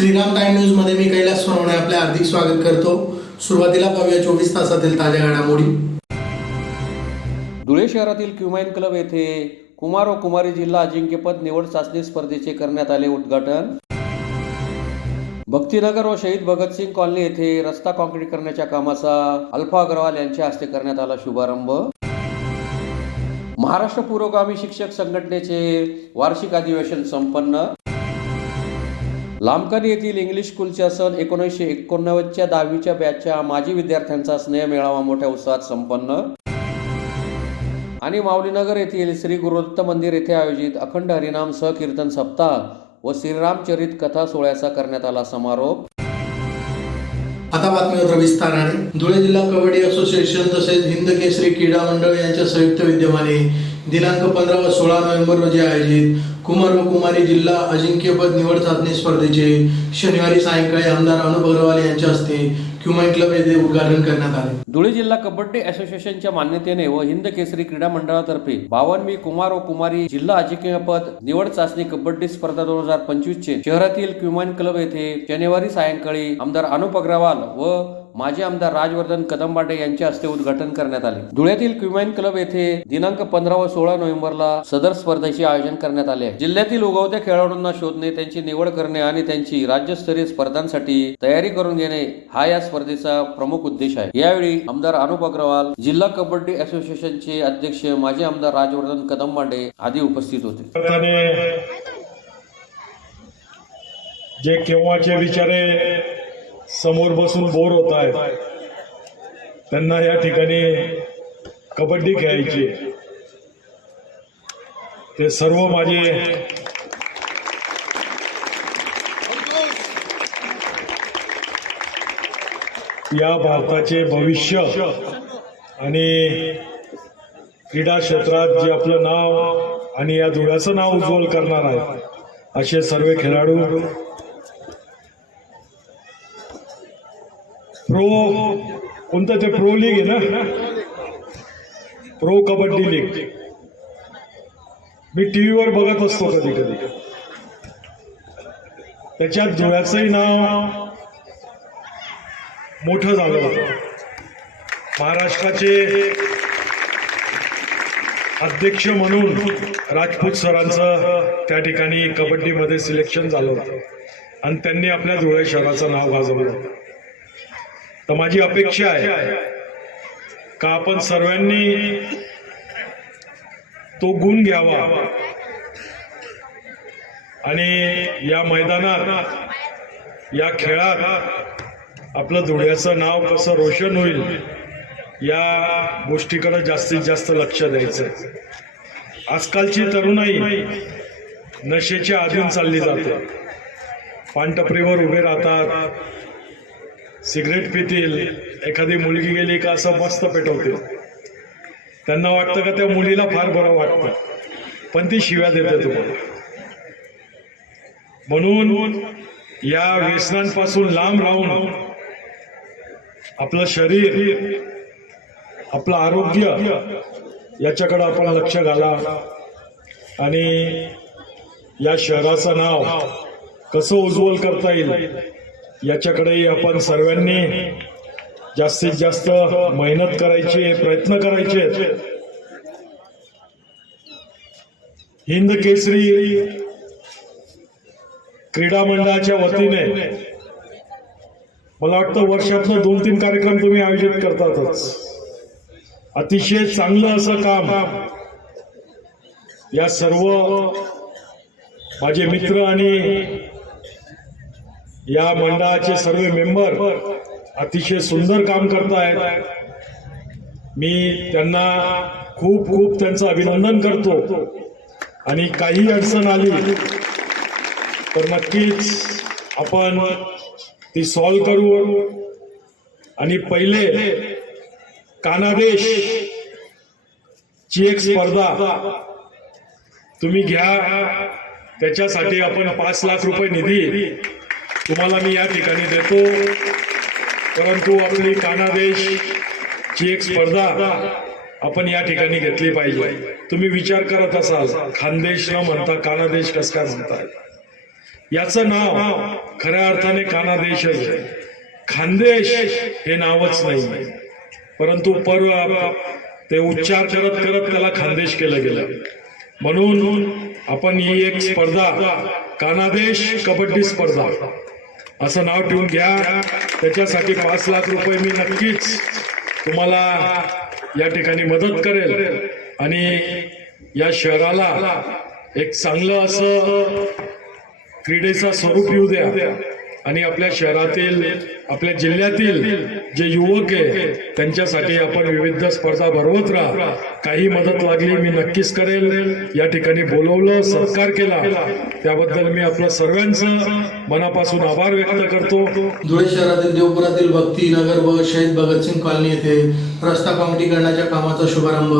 Shriram time news मध्ये मी कैलास सोनवणे आपले हार्दिक स्वागत करतो। सुरुवातीला पाहूया 24 तासातील ताज्या घडामोडी। धुळे शहरातील क्युमाइन क्लब येथे कुमार व कुमारी जिल्हा अजिंक्यपद निवड चाचणी स्पर्धेचे करण्यात आले उद्घाटन। भक्तिनगर व शहीद भगतसिंग कॉलनी येथे रस्ता काँक्रीट करण्याच्या कामाचा अल्फा अग्रवाल यांच्या हस्ते करण्यात आला शुभारंभ। महाराष्ट्र पुरोगामी शिक्षक संघटनेचे वार्षिक अधिवेशन संपन्न। लामकानी येथील इंग्लिश स्कूलच्या सन 1989च्या 10वीच्या बॅचच्या माजी विद्यार्थ्यांचा स्नेह मेळावा मोठ्या उत्साहात संपन्न। आणि माऊलीनगर येथील श्री गुरुदत्त मंदिर येथे आयोजित अखंड हरिनाम सहकीर्तन सप्ताह व श्रीरामचरित कथा सोहळ्याचा करण्यात आला समारोप। आता बातमीवर विस्ताराने। धुळे जिल्हा कबड्डी असोसिएशन तसेच हिंद केसरी क्रीडा मंडळ यांच्या संयुक्त विद्यमाने दिनांक 15 व 16 नोव्हेंबर रोजी आयोजित कुमार व कुमारी जिल्हा अजिंक्यपद निवड चाचणी स्पर्धेचे शनिवारी सायंकाळी आमदार अनुप अग्रवाल यांच्या हस्ते क्युमाइन क्लब येथे उद्घाटन करण्यात आले। धुळे जिल्हा कबड्डी असोसिएशनच्या मान्यतेने व हिंद केसरी क्रीडा मंडळातर्फे 52वी कुमार व कुमारी जिल्हा अजिंक्यपद निवड चाचणी कबड्डी स्पर्धा 2025 चे शहरातील क्युमाइन क्लब येथे शनिवारी सायंकाळी आमदार अनुप अग्रवाल व माजी आमदार राजवर्धन कदमबाटे यांच्या हस्ते उद्घाटन करण्यात आले। धुळ्यातील क्युमाइन क्लब येथे दिनांक 15 व 16 नोव्हेंबरला सदर स्पर्धेचे आयोजन करण्यात आले आहे। जिल्ह्यातील उगवत्या खेळाडूंना शोधणे, त्यांची निवड करणे आणि त्यांची राज्यस्तरीय स्पर्धांसाठी तयारी करून घेणे हा या स्पर्धेचा प्रमुख उद्देश आहे। यावेळी आमदार अनुप अग्रवाल, जिल्हा कबड्डी असोसिएशनचे अध्यक्ष माजी आमदार राजवर्धन कदमबाटे आदी उपस्थित होते। जे केव्हाचे बिचारे समोर बसून बोर होत आहेत त्यांना या ठिकाणी कबड्डी खेळायची, ते सर्व माझे या भारताचे भविष्य आणि क्रीडा क्षेत्रात जे आपलं नाव आणि या धुळ्याचं नाव उज्ज्वल करणार आहे असे सर्व खेळाडू प्रो कोणतं ते प्रो लीग आहे ना, प्रो कबड्डी लीग मी टीव्हीवर बघत असतो कधी कधी, त्याच्यात धुळ्याचंही नाव मोठं झालं होतं। महाराष्ट्राचे अध्यक्ष म्हणून राजपूत सरांचं त्या ठिकाणी कबड्डीमध्ये सिलेक्शन झालं होतं आणि त्यांनी आपल्या धुळे शहराचं नाव गाजवलं होतं। तर माझी अपेक्षा आहे का आपण सर्वांनी तो गुण घ्यावा आणि या मैदानात, या खेळात आपलं धुळ्याचं नाव कसं रोशन होईल या गोष्टीकडे जास्तीत जास्त लक्ष द्यायचं। आजकालची तरुणाई नशेच्या अधीन चालली जाते, पानटपरीवर उभे राहतात, सिगरेट पितील, एखादी मुलगी गेली का असं मस्त पेटवते, त्यांना वाटतं का त्या मुलीला फार बरं वाटतं पण ती शिव्या देते तुम्हाला। म्हणून या व्यसनांपासून लांब राहून आपलं शरीर, आपलं आरोग्य याच्याकडे आपण लक्ष घाला आणि या शहराचं नाव कसं उज्ज्वल करता येईल याच्याकडेही आपण सर्वांनी जास्तीत जास्त मेहनत करायची, प्रयत्न करायचे। हिंद केसरी क्रीडा मंडळाच्या वतीने मला वाटतं वर्षातनं 2-3 कार्यक्रम तुम्ही आयोजित करतातच। अतिशय चांगलं असं काम या सर्व माझे मित्र आणि या मंडळाचे सर्व मेंबर अतिशय सुंदर काम करतायत। मी त्यांना खूप खूप त्यांचं अभिनंदन करतो आणि काही अडचण आली तर नक्कीच आपण ती सॉल्व्ह करू आणि पहिले कानादेश ची एक स्पर्धा तुम्ही घ्या, त्याच्यासाठी आपण 5 लाख रुपये निधी तुम्हाला मी या ठिकाणी देतो, परंतु आपली कानादेश ची एक स्पर्धा आपण या ठिकाणी घेतली पाहिजे। तुम्ही विचार करत असाल खानदेश न म्हणता कानादेश कसं काय म्हणतात, याचं नाव खऱ्या अर्थाने कानादेशच आहे. खानदेश हे नावच नाही, परंतु ते उच्चार करत करत त्याला खानदेश केलं गेलं. म्हणून आपण ही एक स्पर्धा कानादेश कबड्डी स्पर्धा असं नाव ठेवून घ्या. त्याच्यासाठी 5 लाख रुपये मी नक्कीच तुम्हाला या ठिकाणी मदत करेल आणि या शहराला एक चांगलं असं क्रीडेचं स्वरूप येऊ द्या आणि आपल्या शहरातील आपल्या जिल्ह्यातील जे युवक आहे त्यांच्यासाठी आपण विविध स्पर्धा भरवत राहा. काही मदत लागली मी नक्कीच करेल. या ठिकाणी बोलवलं, सत्कार केला त्याबद्दल मी आपल्या सर्वांचं मनापासून आभार व्यक्त करतो. धुळे शहरातील देवपुरातील भक्तीनगर व शहीद भगतसिंग कॉलनी येथे रस्ता काँक्रीकरणाच्या कामाचा शुभारंभ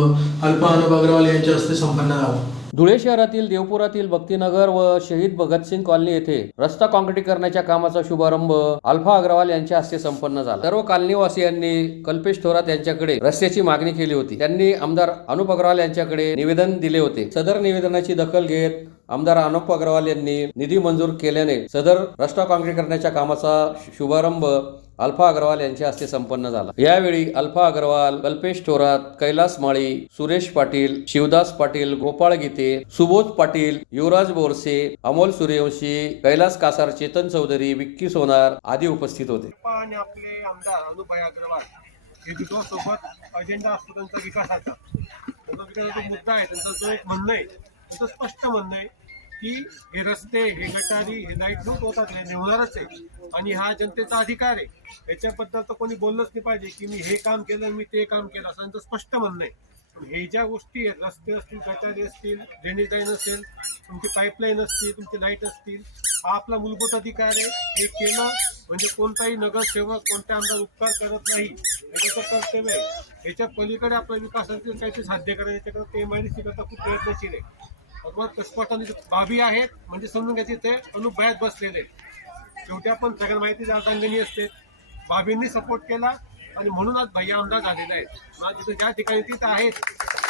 अल्फा अनुप अग्रवाल यांच्या हस्ते संपन्न झाला. धुळे शहरातील देवपुरातील भक्तीनगर व शहीद भगतसिंग कॉलनी येथे रस्ता काँक्रीकरणाच्या कामाचा शुभारंभ अल्फा अग्रवाल यांच्या हस्ते संपन्न झाला. सर्व कॉलनीवासियांनी कल्पेश थोरात यांच्याकडे रस्त्याची मागणी केली होती. त्यांनी आमदार अनुप अग्रवाल यांच्याकडे निवेदन दिले होते. सदर निवेदनाची दखल घेत आमदार अनुप अग्रवाल यांनी निधी मंजूर केल्याने सदर रस्ता काँक्रीकरणाच्या कामाचा शुभारंभ अल्फा अग्रवाल यांच्या हस्ते संपन्न झाला. यावेळी अल्फा अग्रवाल, कल्पेश थोरात, कैलास माळी, सुरेश पाटील, शिवदास पाटील, गोपाळ गीते, सुबोध पाटील, युवराज बोरसे, अमोल सूर्यवंशी, कैलास कासार, चेतन चौधरी, विक्की सोनार आदी उपस्थित होते. आणि आपले आमदार अनुभाई अग्रवाल हे दुसऱ्या सोबत अजेंडा असतो त्यांचा विकासाचा. त्यांचा विकासाचा मुद्दा आहे, त्यांचा जो एक म्हणणं आहे त्यांचं स्पष्ट म्हणणं आहे की हे रस्ते, हे गटारी, हे लाईट लूट होतात, हे होणारच आहे आणि हा जनतेचा अधिकार आहे. याच्याबद्दल तर कोणी बोललंच नाही पाहिजे की मी हे काम केलं, मी ते काम केलं, असं त्यांचं स्पष्ट म्हणणं आहे. पण हे ज्या गोष्टी आहेत, रस्ते असतील, गटारी असतील, ड्रेनेज लाईन असेल, तुमची पाईपलाईन असतील, तुमची लाईट असतील, हा आपला मूलभूत अधिकार आहे. हे केलं म्हणजे कोणताही नगरसेवक, कोणत्या आमदार उपकार करत नाही, हे त्याचं कर्तव्य आहे. याच्या पलीकडे आपल्या विकासातील काहीतरी साध्य करायचं याच्याकडे ते MIDC करता खूप प्रयत्नशील आहे. स्पष्ट बाबी आहेत म्हणजे समजून घ्यायचे ते अनुभयात बसलेले. शेवटी आपण सगळ्यांना माहिती सांगणी असते. बाबींनी सपोर्ट केला आणि म्हणून आज भैया आमदार झालेला आहे. तिथे ज्या ठिकाणी तिथं आहेत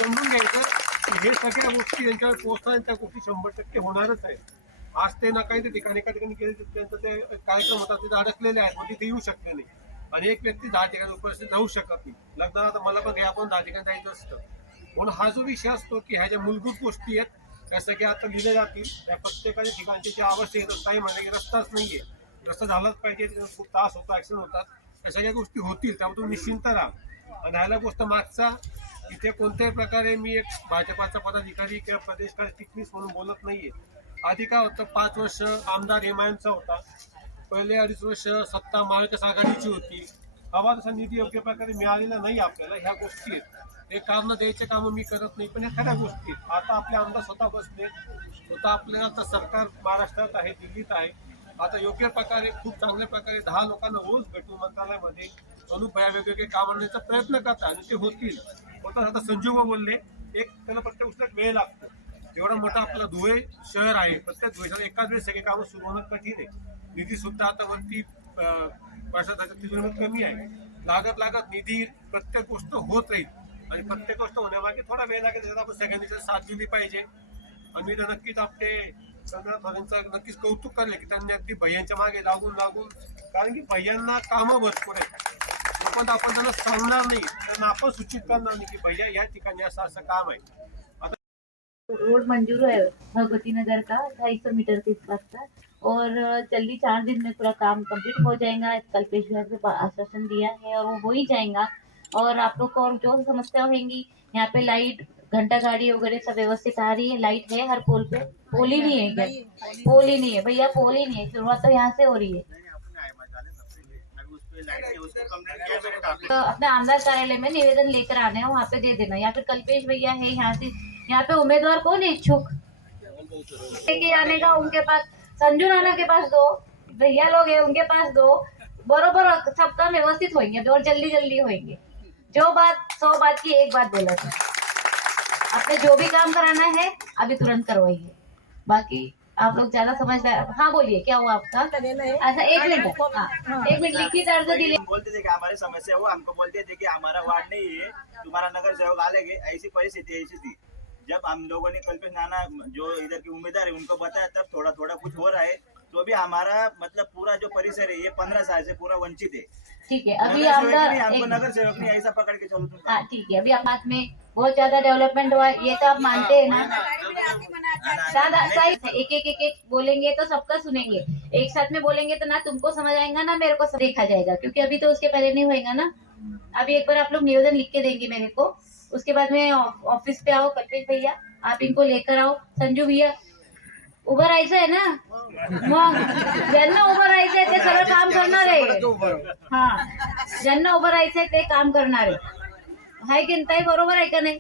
समजून घ्यायचं की हे सगळ्या गोष्टी त्यांच्यावर पोहोचतात, त्या गोष्टी 100% होणारच आहे. आज ते ना काही ठिकाणी एका ठिकाणी केले त्यांचं ते कार्यक्रम होता तिथे अडकलेले आहेत, तिथे येऊ शकले नाही आणि एक व्यक्ती 10 ठिकाणी उपस्थित राहू शकत नाही. लग्नाला आता मला पण आपण 10 ठिकाणी जायचं असतं. म्हणून हा जो विषय असतो की ह्या ज्या मूलभूत गोष्टी आहेत त्या सगळ्या आता लिहिल्या जातील. त्या प्रत्येकाच्या ठिकाणची जी आवश्यक येतात, काही म्हणलं की रस्ताच नाहीये, रस्ता झालाच पाहिजे, खूप त्रास होतो, ऍक्सिडेंट होतात, त्या सगळ्या गोष्टी होतील. त्यामुळे तुम्ही निश्चिंत राहा. आणि ह्याला गोष्ट मागचा इथे कोणत्याही प्रकारे मी एक भाजपाचा पदाधिकारी किंवा प्रदेश चिटणीस म्हणून बोलत नाहीये. आधी काय होतं, 5 वर्ष आमदार MIMचा होता, पहिले 2.5 वर्ष सत्ता महाविकास आघाडीची होती. हवा तसा निधी योग्य प्रकारे मिळालेला नाही आपल्याला. ह्या गोष्टी आहेत, हे कारण द्यायचे कामं मी करत नाही, पण ह्या खऱ्या गोष्टी. आता आपले आमदार स्वतः बसले, स्वतः आपल्याला आता सरकार महाराष्ट्रात आहे, दिल्लीत आहे. आता योग्य प्रकारे खूप चांगल्या प्रकारे 10 लोकांना रोज भेटून मंत्रालयामध्ये अनुभया वेगवेगळे काम आणण्याचा प्रयत्न करतात आणि ते होतील. होतात. आता संजीव बोलले, एक त्याला प्रत्येक गोष्टीला वेळ लागतो. एवढा मोठा आपला धुळे शहर आहे, प्रत्येक धुळे एकाच वेळेस सगळे कामं सुरू होणं कठीण आहे. निधी सुद्धा आता वरती वर्षात कमी आहे. लागत निधी प्रत्येक गोष्ट होत राहील आणि प्रत्येक गोष्ट होण्यामागे थोडा वेळ लागेल. त्याच्यात आपण सगळ्यांनी साथ दिली पाहिजे. आणि मी तर नक्कीच आपले संघाचं नक्कीच कौतुक करेल की त्यांनी अगदी भैयांच्या मागे लागून कारण की भैयांना कामं भरपूर आहेत. पण आपण त्यांना सांगणार नाही, त्यांना आपण सूचित करणार नाही की भैया या ठिकाणी असं काम आहे. रोड मंजूर है भगवती नगर का 250 मीटर के पास का, और जल्दी 4 दिन में पूरा काम कंप्लीट हो जाएगा. कल्पेश विभाग से आश्वासन दिया है और वो हो ही जाएगा. और आप लोग को और जो समस्या होंगी, यहाँ पे लाइट, घंटा गाड़ी वगैरह सब व्यवस्थित आ रही है. लाइट है हर पोल पे. पोल ही नहीं है क्या? पोल ही नहीं है भैया, पोल ही नहीं है. शुरुआत तो यहाँ से हो रही है. तो अपने आमदार कार्यालय में निवेदन लेकर आना है, वहाँ पे दे देना. या फिर कल्पेश भैया है यहाँ से, यहाँ पे उम्मीदवार कौन है इच्छुक लेके आने का, उनके पास संजू नाना के पास दो, भैया लोग हैं उनके पास दो. बरोबर सब काम व्यवस्थित होंगे और जल्दी होंगे. जो बात 100 बात की एक बात बोला था. आपने जो भी काम कराना है अभी तुरंत करवाइए. बाकी आप लोग ज्यादा समझदार. हाँ बोलिए, क्या हुआ आपका? अच्छा 1 मिनट. हाँ 1 मिनट. लिखित अर्ज दिले. बोलते थे कि हमारी समस्या हुआ, हमको बोलते थे कि हमारा वार्ड नहीं है, तुम्हारा नगर सेवक आलेंगे. ऐसी परिस्थिति ऐसी थी. जब हम लोगों ने कल्पेश नाना जो इधर के उम्मीदवार है उनको बताया, तब थोड़ा कुछ हो रहा है. तो भी हमारा मतलब पूरा जो परिसर है ये 15 साल से पूरा वंचित है। ठीक है, अभी नगर सेवक आमदार नहीं, हमको एक- नगर सेवक नहीं ऐसा पकड़ के चलो तुम। हाँ ठीक है, अभी बात में बहुत ज्यादा डेवलपमेंट हुआ है, ये तो आप मानते हैं ना। दादा सही है, एक बोलेंगे तो सबका सुनेंगे, एक साथ में बोलेंगे तो ना तुमको समझ आएगा ना मेरे को देखा जाएगा, क्योंकि अभी तो उसके पहले नहीं होएगा ना। अभी एक बार आप लोग निवेदन लिख के देंगे मेरे को, उसके बाद में ऑफिस पे आओ, कल्पेश भैया आप इनको लेकर आओ, संजू भैया उभं राहायचं आहे ना, मग ज्यांना उभं राहायचंय ते सगळं काम करणार आहे। हा, ज्यांना उभं राहायचंय ते काम करणार आहे की नाही, बरोबर आहे का नाही?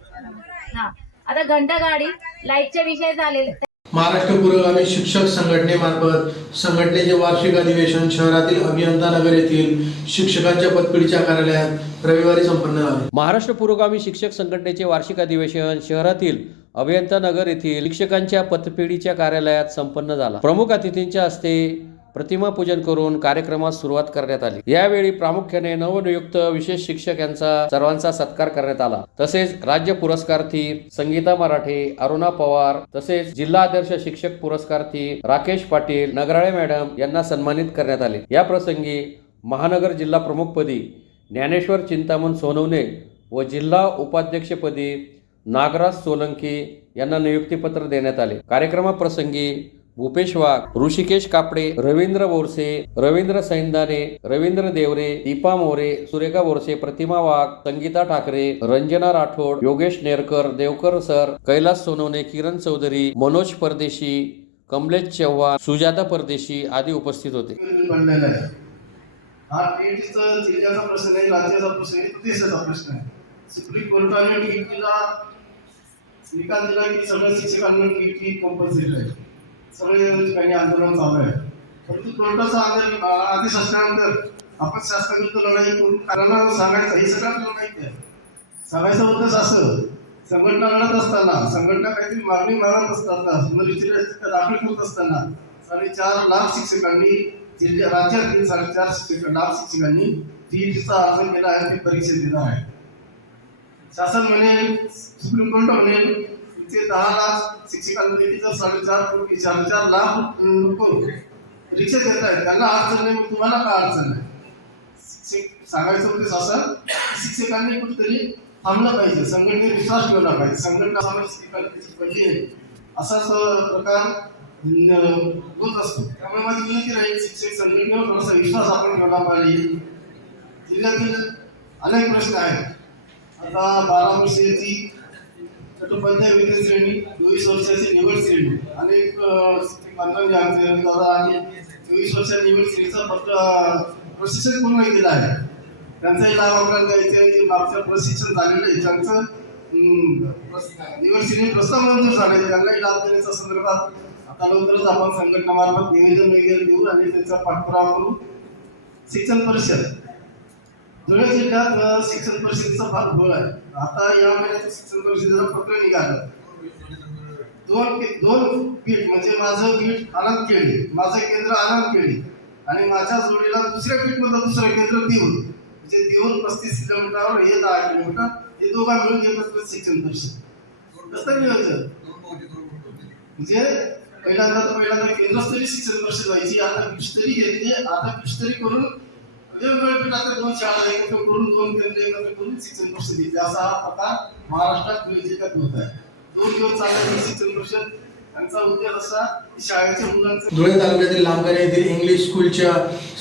हा, आता घंटा गाडी लाईटच्या विषय झालेले। महाराष्ट्र पुरोगामी शिक्षक संघटनेमार्फत संघटनेचे वार्षिक अधिवेशन शहरातील अभियंता नगर येथील शिक्षकांच्या पतपेढीच्या कार्यालयात रविवारी संपन्न झाले। महाराष्ट्र पुरोगामी शिक्षक संघटनेचे वार्षिक अधिवेशन शहरातील अभियंता नगर येथील शिक्षकांच्या पतपेढीच्या कार्यालयात संपन्न झाला। प्रमुख अतिथींच्या हस्ते प्रतिमा पूजन करून कार्यक्रमास सुरुवात करण्यात आली। यावेळी प्रामुख्याने नवनियुक्त विशेष शिक्षक यांचा सर्वांचा सत्कार करण्यात आला। तसेच राज्य पुरस्कार्थी संगीता मराठे, अरुणा पवार तसेच जिल्हा आदर्श शिक्षक पुरस्कार्थी राकेश पाटील, नगराळे मॅडम यांना सन्मानित करण्यात आले। या प्रसंगी महानगर जिल्हा प्रमुखपदी ज्ञानेश्वर चिंतामण सोनवणे व जिल्हा उपाध्यक्षपदी नागराज सोलंकी यांना नियुक्तीपत्र देण्यात आले। कार्यक्रमाप्रसंगी भूपेश वाघ, ऋषिकेश कापडे, रवींद्र बोरसे, रवींद्र सैंदाने, रवींद्र देवरे, दीपा मोरे, सुरेखा बोरसे, प्रतिमा वाघ, संगीता ठाकरे, रंजना राठोड, योगेश नेरकर, देवकर सर, कैलास सोनवणे, किरण चौधरी, मनोज परदेशी, कमलेश चव्हाण, सुजाता परदेशी आदी उपस्थित होते। हा टीचा जिल्ह्याचा प्रश्न आहे, राज्याचा प्रश्न आहे, देशाचा प्रश्न आहे। सुप्रीम कोर्टाने टीला निकाल दिला की सगळ्या शिक्षकांना टी कंपल्सरी आहे, सगळे ठिकाणी आंदोलन चालू आहे। परंतु कोर्टाचा आदेश असल्यानंतर आपण शासनाविरुद्ध लढाई करून कारण सांगायचं हे सगळ्यात लढाई आहे। सांगायचा उद्देश असं, संघटना लढत असताना, संघटना काहीतरी मागणी मागत असताना, दाखल होत असताना 4.5 लाख शिक्षकांनी राज्यातील 4.5 लाख शिक्षकांनी टीचा अर्ज केला आहे, ते परीक्षा देणार आहे। शासन म्हणेल, सुप्रीम कोर्ट म्हणेल ते 10 लाख शिक्षकांपैकी जर 4.5 लाख लोक परीक्षा देत आहेत, त्यांना अडचण नाही, तुम्हाला का अडचण नाही? सांगायचं उद्देश असं, शिक्षकांनी कुठेतरी थांबलं पाहिजे, संघटनेत विश्वास ठेवला पाहिजे, संघटना शिक्षकांची पहिली आहे असाच प्रकार होत असतो। त्यामुळे माझी विनंती राहील, शिक्षक संघटनेवर थोडासा विश्वास आपण ठेवला पाहिजे। जिल्ह्यातील अनेक प्रश्न आहेत। आता 12 वर्षाची चट्टोपाध्याय विद्या श्रेणी, 24 वर्षाची निवड श्रेणी, अनेक बांधवांनी आमचे दादा आणि 24 वर्षाची निवड श्रेणीचा प्रशिक्षण पूर्ण केलं आहे। त्यांचाही लाभ आपल्याला द्यायचा आहे। जे मागचं प्रशिक्षण झालेलं आहे, त्यांचं निवड श्रेणी प्रस्ताव मंजूर झाले, त्यांनाही लाभ देण्याच्या संदर्भात आता लवकरच आपण संघटनामार्फत निवेदन वगैरे देऊ आणि त्याचा पाठपुरावा करू। शिक्षण परिषद धुळे जिल्ह्यात शिक्षण परिषदेचा फार घोळ आहे। आता या महिन्यात शिक्षण परिषदेला पत्र निघालं, दोन गीट म्हणजे माझं गीट आनंद केळी, माझं केंद्र आनंद केळी आणि माझ्या जोडीला दुसऱ्या गीटमधलं दुसरं केंद्र देऊन, म्हणजे देऊन 35 किलोमीटरवर हे 10 किलोमीटर, हे दोघा मिळून घेत असतात शिक्षण परिषद। कसं नियोजन म्हणजे पहिल्यांदा केंद्रस्तरीय शिक्षण परिषद व्हायची, आता विस्तरी घेतली, आता विस्तरी करून वेगवेगळ्या पीठात 2 शाळा एकत्र करून 2 केंद्र एकत्र करून शिक्षण परिषद घेतली। असा हा प्रकार महाराष्ट्रात जिल्ह्यात होत आहे। 2 दिवस चालणारी शिक्षण परिषद, त्यांचा उद्देश असा की शाळेच्या मुलांचं धुळे तालुक्यातील लांबकाने येथील इंग्लिश स्कूलच्या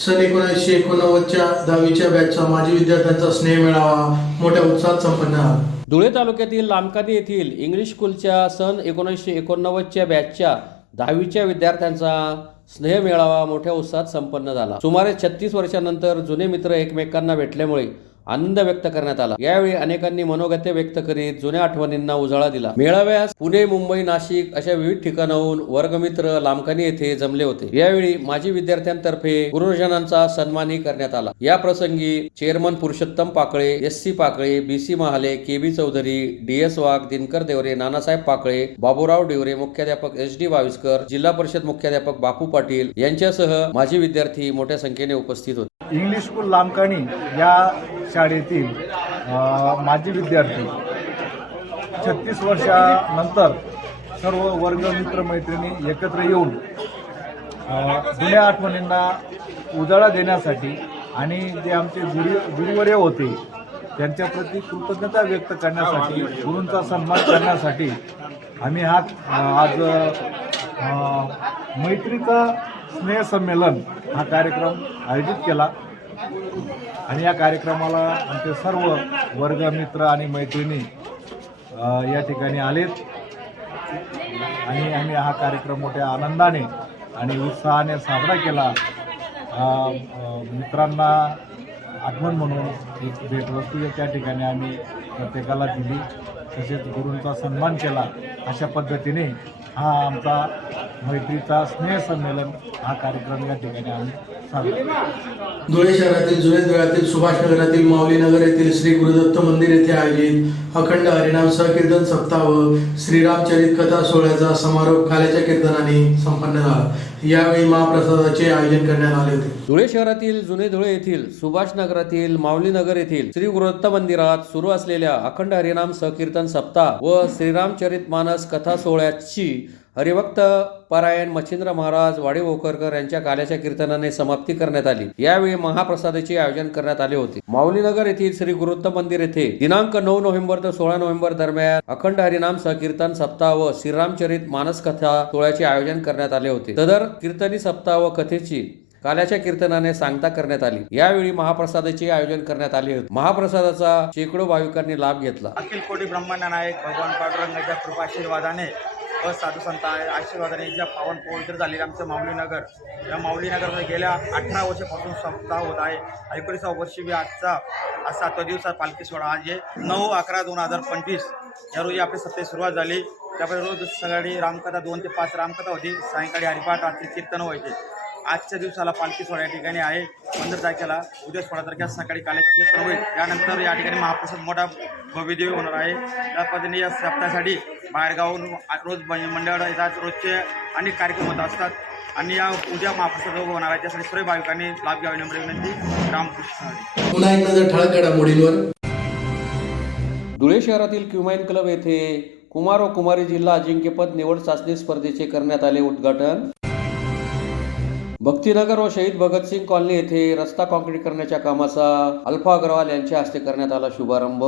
सन 1989च्या 10वीच्या बॅचचा माजी विद्यार्थ्यांचा स्नेह मेळावा मोठ्या उत्साहात संपन्न झाला। धुळे तालुक्यातील लांबकानी येथील इंग्लिश स्कूलच्या सन 1989च्या बॅचच्या 10वीच्या विद्यार्थ्यांचा स्नेह मेळावा मोठ्या उत्साहात संपन्न झाला। सुमारे 36 वर्षांनंतर जुने मित्र एकमेकांना भेटल्यामुळे आनंद व्यक्त करण्यात आला। यावेळी अनेकांनी मनोगत व्यक्त करीत जुन्या आठवणींना उजाळा दिला। मेळाव्यास पुणे, मुंबई, नाशिक अशा विविध ठिकाणाहून वर्गमित्र लांबकानी येथे जमले होते। यावेळी माजी विद्यार्थ्यांतर्फे गुरुजनांचा सन्मानही करण्यात आला। या प्रसंगी chairman Purushottam Pakale, S C. Pakale, B C. Mahale, K B. Chaudhari, D S. Wagh, Dinkar Devare, Nanasaheb Pakale, Baburao Diware, मुख्याध्यापक एस.डी. वाविस्कर, जिल्हा परिषद मुख्याध्यापक बापू पाटील यांच्यासह माजी विद्यार्थी मोठ्या संख्येने उपस्थित होते। इंग्लिश स्कूल लांबकानी या शाळेतील माजी विद्यार्थी 36 वर्षानंतर सर्व वर्ग मित्रमैत्रिणी एकत्र येऊन जुन्या आठवणींना उजाळा देण्यासाठी आणि जे आमचे गुरुवर्य होते त्यांच्याप्रती कृतज्ञता व्यक्त करण्यासाठी, गुरूंचा सन्मान करण्यासाठी आम्ही आज मैत्रीचा स्नेहसंमेलन हा कार्यक्रम आयोजित केला आणि या कार्यक्रमाला आमचे सर्व वर्ग मित्र आणि मैत्रिणी या ठिकाणी आलेत आणि आम्ही हा कार्यक्रम मोठ्या आनंदाने आणि उत्साहाने साजरा केला. मित्रांना आठवण म्हणून एक भेटवस्तू त्या ठिकाणी आम्ही प्रत्येकाला दिली, तसेच गुरूंचा सन्मान केला. अशा पद्धतीने हा आमचा मैत्रीचा स्नेहसंमेलन हा कार्यक्रम या ठिकाणी आम्ही साजरा केला. धुळे शहरातील जुने धुळ्यातील सुभाषनगरातील माऊलीनगर येथील श्री गुरुदत्त मंदिर येथे आयोजित अखंड हरिनाम सहकीर्तन सप्ताह व श्रीरामचरित कथा सोहळ्याचा समारोप काल्याच्या कीर्तनाने संपन्न झाला. यावेळी महाप्रसादाचे आयोजन करण्यात आले होते. धुळे शहरातील जुने धुळे येथील सुभाषनगरातील माऊलीनगर येथील श्री गुरुदत्त मंदिरात सुरू असलेल्या अखंड हरिनाम सहकीर्तन सप्ताह व श्रीरामचरित मानस कथा सोहळ्याची हरिभक्त पारायण मच्छिंद्र महाराज वाडीभोकरकर यांच्या काल्याच्या कीर्तनाने समाप्ती करण्यात आली. यावेळी महाप्रसादाचे आयोजन करण्यात आले होते. माऊलीनगर येथील श्री गुरुदत्त मंदिर येथे दिनांक 9 नोव्हेंबर ते 16 नोव्हेंबर दरम्यान अखंड हरिनाम सहकीर्तन सप्ताह व श्रीरामचरित मानस कथा सोहळ्याचे आयोजन करण्यात आले होते. सदर कीर्तनी सप्ताह व कथेची काल्याच्या कीर्तनाने सांगता करण्यात आली. यावेळी महाप्रसादाचे आयोजन करण्यात आले होते. महाप्रसादाचा शेकडो भाविकांनी लाभ घेतला. अखिल कोटी ब्रह्मांड नायक भगवान पांडुरंगाच्या कृपाशीर्वादाने व साधू संत आशीर्वादाने ज्या पावन पवित्र झालेले आमचं माऊलीनगर, या माऊलीनगरमध्ये गेल्या 18 वर्षापासून सप्ताह होत आहे. 19व्या वर्षी बी आजचा 7व्या दिवसात पालखी सोहळा आज 9/11/2025 या रोजी आपली सप्ताह सुरुवात झाली. त्यामुळे रोज सकाळी रामकथा 2 ते 5 रामकथा होती, सायंकाळी हरिपाठ, रात्री कीर्तन व्हायचे. आजच्या दिवसाला पालखी सोहळा या ठिकाणी आहे. 15 तारखेला उद्या 16 तारखेला सकाळी काल्याचे कीर्तन होईल. त्यानंतर या ठिकाणी महाप्रसाद मोठा भव्यदिव्य होणार आहे. त्या पद्धतीने या सप्ताहासाठी बाहेरगावून रोज मंडळ येतात, रोजचे अनेक कार्यक्रम होत असतात आणि या उद्या महाप्रसाद होणार आहे. त्यासाठी सर्व भाविकांनी लाभ घ्यावी नम्र विनंती. रामकृष्ण. पुन्हा एक नजर ठळक घडामोडींवर. धुळे शहरातील क्युमाइन क्लब येथे कुमार व कुमारी जिल्हा अजिंक्यपद निवड चाचणी स्पर्धेचे करण्यात आले उद्घाटन. भक्तिनगर व शहीद भगतसिंग कॉलनी येथे रस्ता कॉन्क्रीट करण्याच्या कामाचा अल्फा अग्रवाल यांच्या हस्ते करण्यात आला शुभारंभ.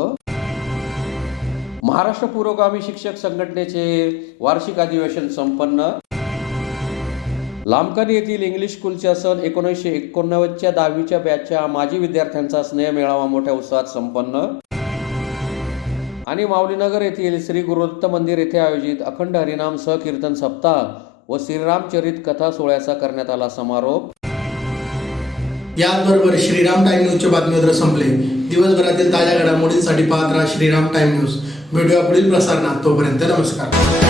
महाराष्ट्र पुरोगामी शिक्षक संघटनेचे वार्षिक अधिवेशन संपन्न. लामकानी येथील इंग्लिश स्कूलच्या सन 1989च्या 10वीच्या बॅचच्या माजी विद्यार्थ्यांचा स्नेह मेळावा मोठ्या उत्साहात संपन्न. आणि माऊलीनगर येथील श्री गुरुदत्त मंदिर येथे आयोजित अखंड हरिनाम सहकीर्तन सप्ताह व श्रीरामचरित कथा सोहळ्याचा करण्यात आला समारोप. याचबरोबर श्रीराम टाइम न्यूजचे बातमीपत्र संपले. दिवसभरातील ताज्या घडामोडींसाठी पाहत राहा श्रीराम टाइम न्यूज. भेटूया पुढील प्रसारणात. तोपर्यंत नमस्कार.